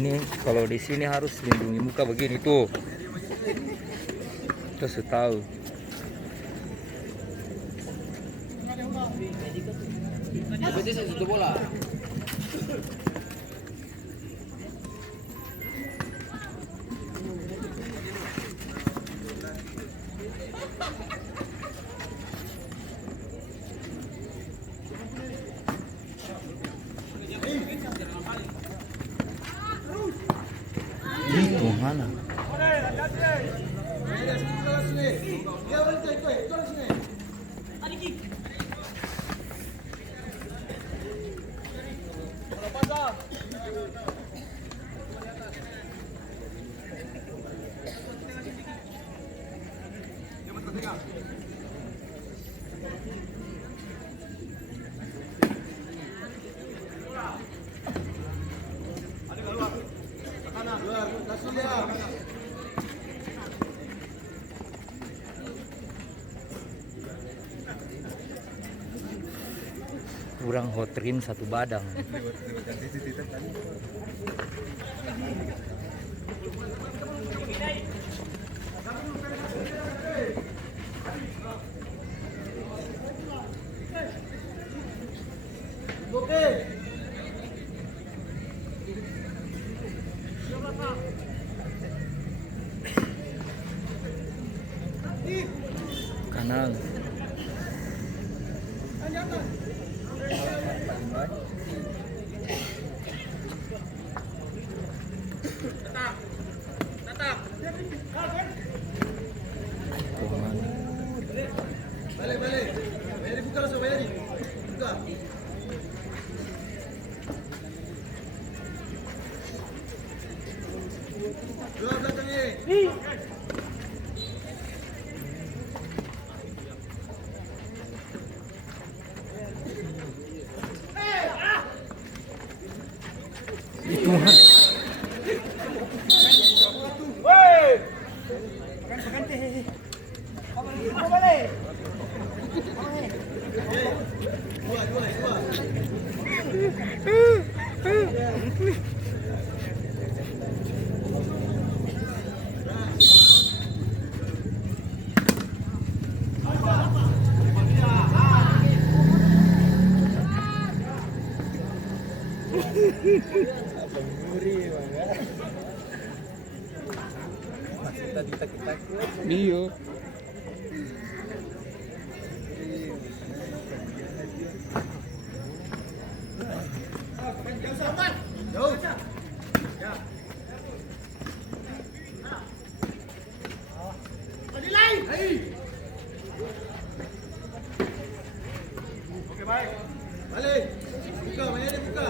Ini kalau di sini harus lindungi muka begini tuh. Kita sudah tahu. Berarti saya sudah bola. Itu mana? Kurang hotrin satu badang. Kanan. Tuhan. Iya. Oke, baik. Balik. Buka, mainnya buka.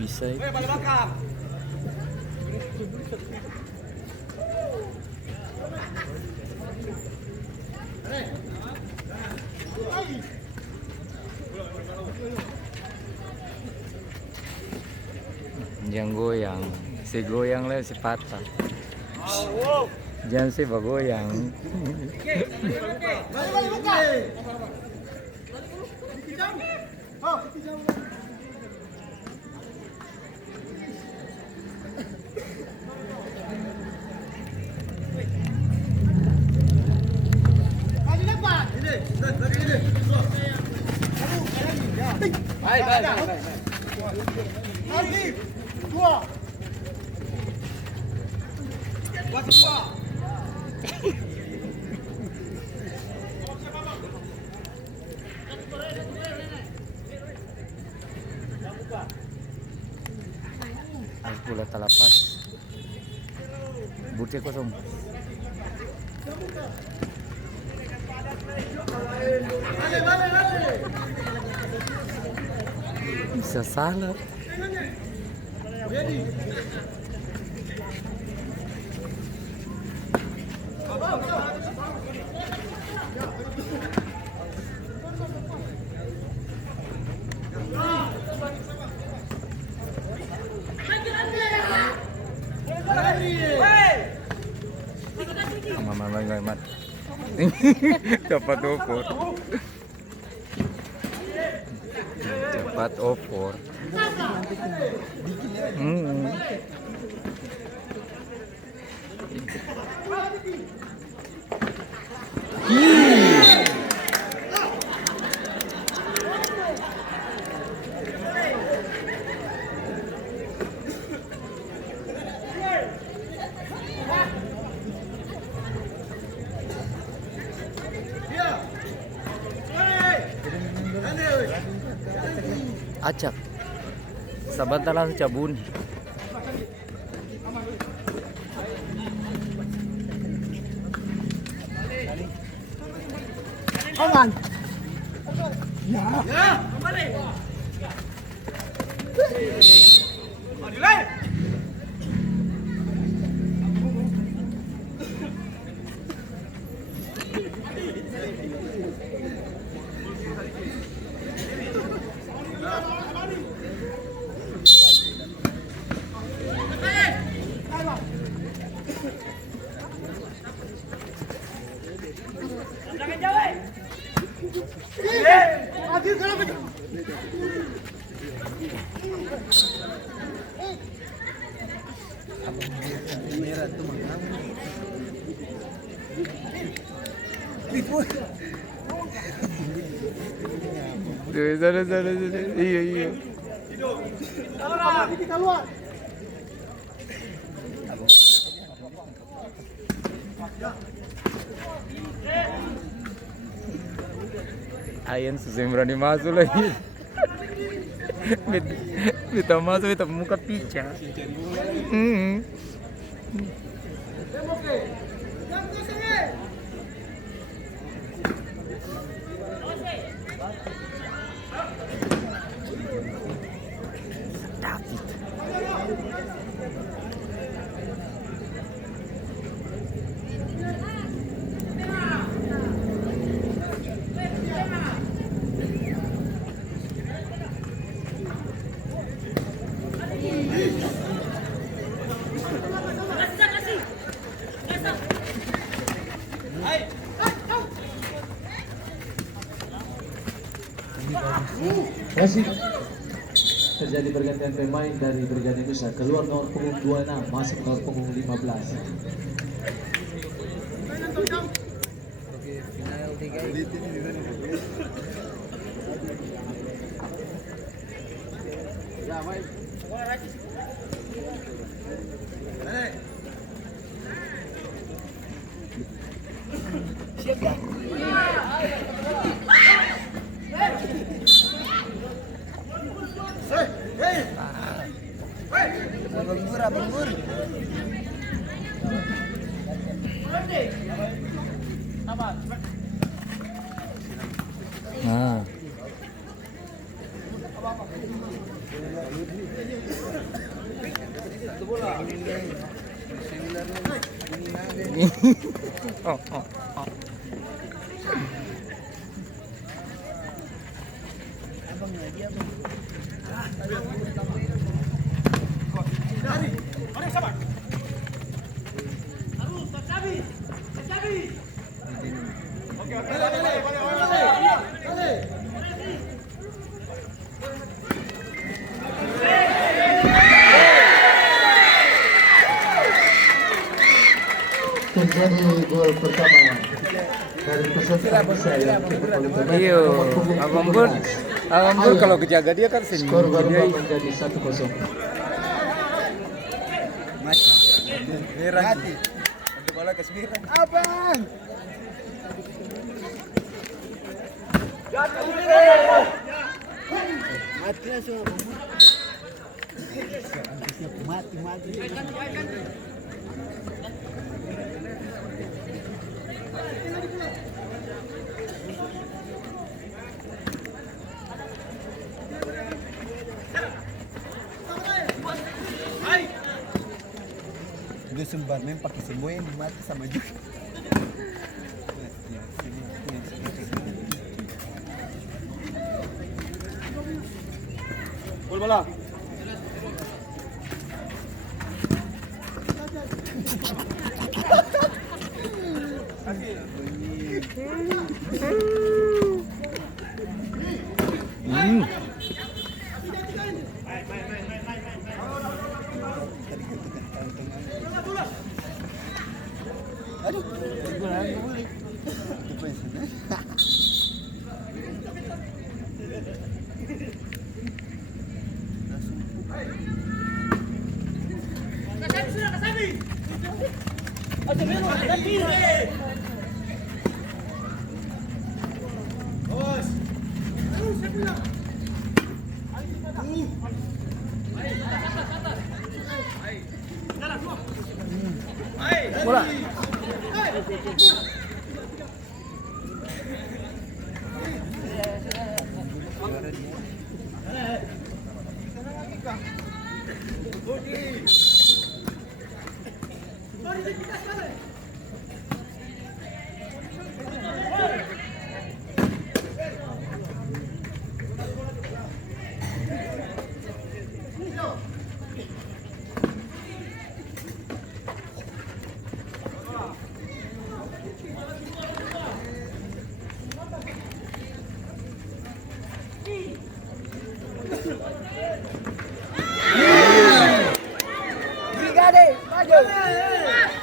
Bisa. Jangan goyang, si goyang lah si patah. Jangan si bagoyang. Baik. Dua. Bola talapas. Buti kosong. Bisa salah. Aman. Cepat opor. Cepat opor. Acak. Sabantalan cabun. Aman. Ya. Kembali. Sana. Iya. Kita luar. Ayan susah berani masuk lagi. Kita masuk kita muka pica. Masih terjadi pergantian pemain dari Brigade Nusa, keluar nomor punggung 26 masuk nomor punggung 15. Bengur. Nah. Oh. Terjadi gol pertama dari peserta Nusa yang Iyo, Abang Bur kalau kejaga dia kan sini. skor berubah menjadi 1-0. Merah hati. Untuk bola ke sembilan. Abang. Mati langsung abang. Mati. sembar main pakai semua yang mati sama juga. Bola. Aduh, boleh. Bola. Brigade, maju.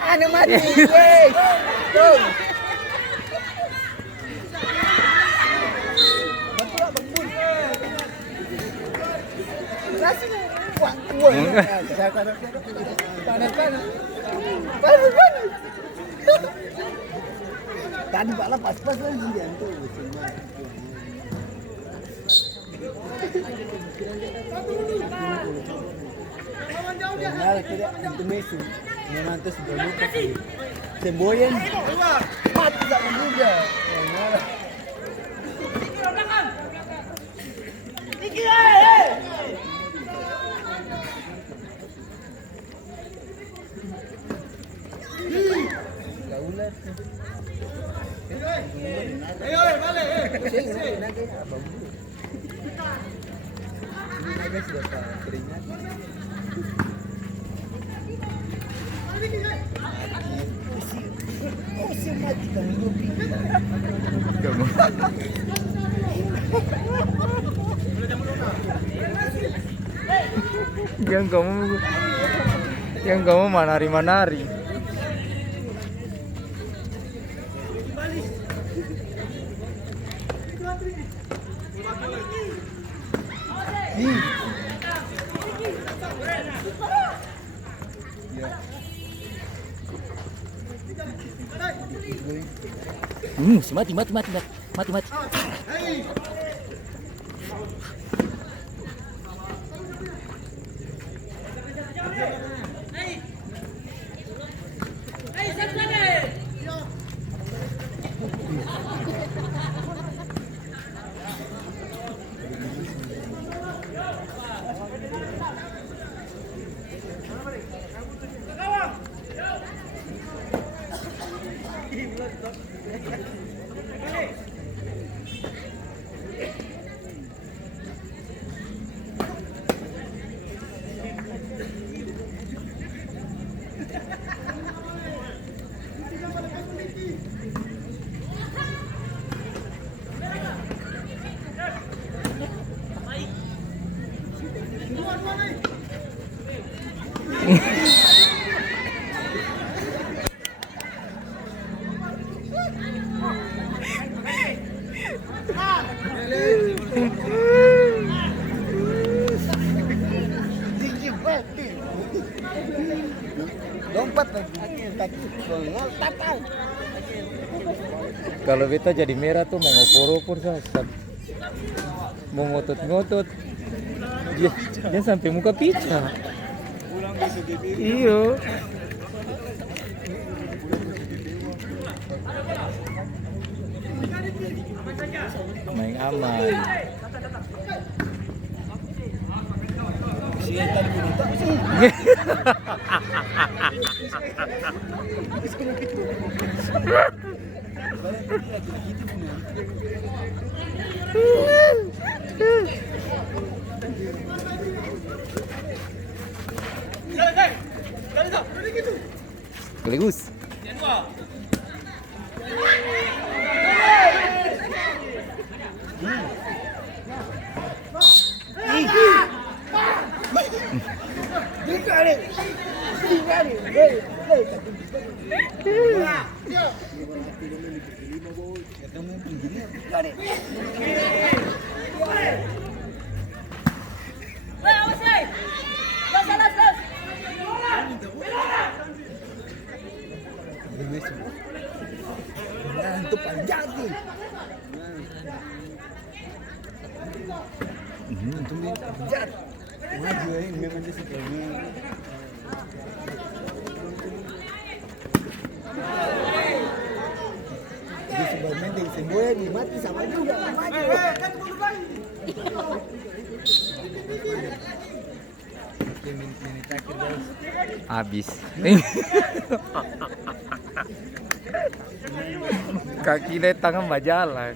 Anu mati, yeay. Tuh. Betul, betul. Kasih. Wah, panas. Tadi malah pas-pas lagi dia tuh. Nada, quería intermedio. Me manté su peluca. Se embollan. Mati sama juga. Nada. La ular. Vale. Ini sudah keringat. Si mati kami ngopi. Yang kamu manari. Si mati. Lompat lagi. Kalau beta jadi merah tuh mau ngopor-opor sasat. Mau ngotot-ngotot. Dia sampai muka picah. Iyo. Main aman. Sekaligus. Itu paling jadi. Jat. Maju ini memang dia sekali. Jadi sebenarnya dari semboya mati sama juga maju. Habis. Kaki dan tangan berjalan.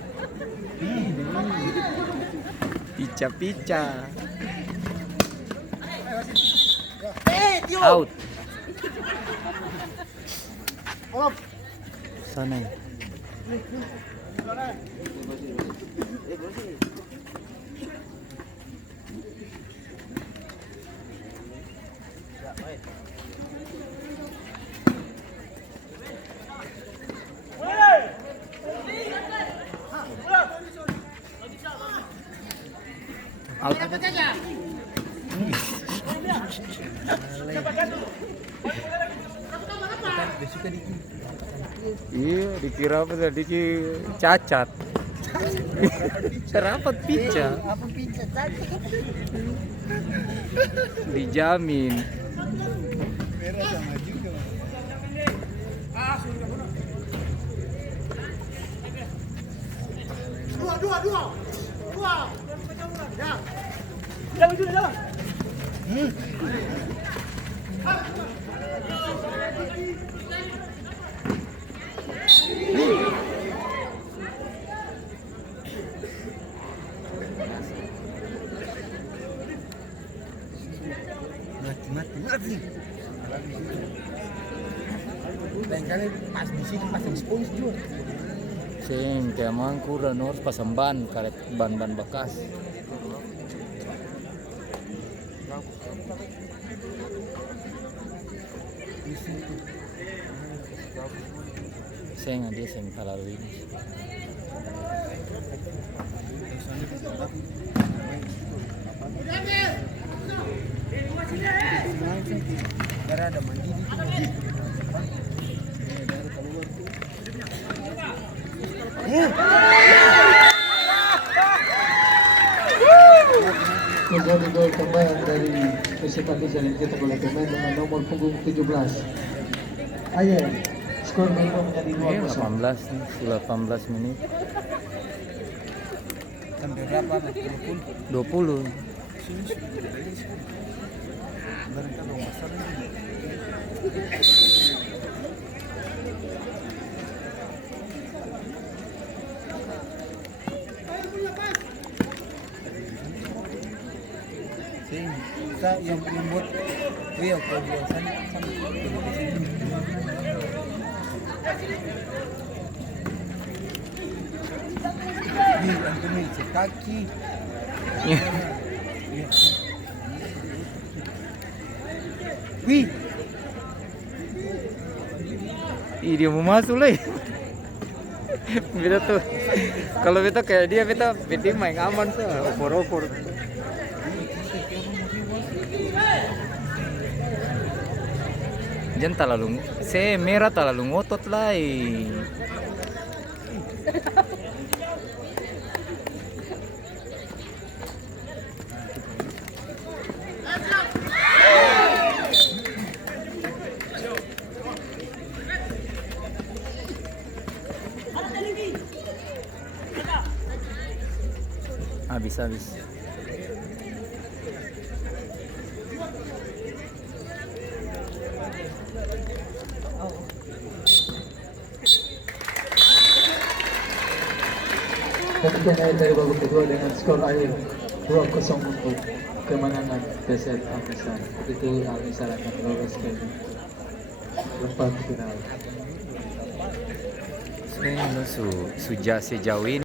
Pica-pica. Out. Sana. Out. Iya, dikira apa tadi cacat. Rapat pica. Apa pica tadi? Dijamin. Merah sama juga. Dua. Ya. Jalan. Mati. Lain kali pas di sini pasang spons juga. Sing kayak mangku dan harus pasang ban karet ban bekas. Sing ada sing terlalu ini. Karena ada mandi di sini. Menjadi gol tambahan dari Persita Pisan yang dicetak oleh pemain dengan nomor punggung 17. Ayer, skor berubah menjadi 2-0. 18 nih, sudah 18 menit. Sampai berapa? 20. Mereka dong besar ini. Kita yang buat Rio kalau biasanya nih Antoni cek kaki. Wih, Ih, dia mau masuk lah. Beta tuh, kalau beta kayak dia beta main aman tuh, opor-opor. Jangan terlalu, merah terlalu ngotot lah. Habis. Demikian akhir dari babak kedua dengan skor akhir 2-0 untuk kemenangan Peset Al-Misal. Begitu Al-Misal akan lolos ke perempat final. Ini su Jase Jawin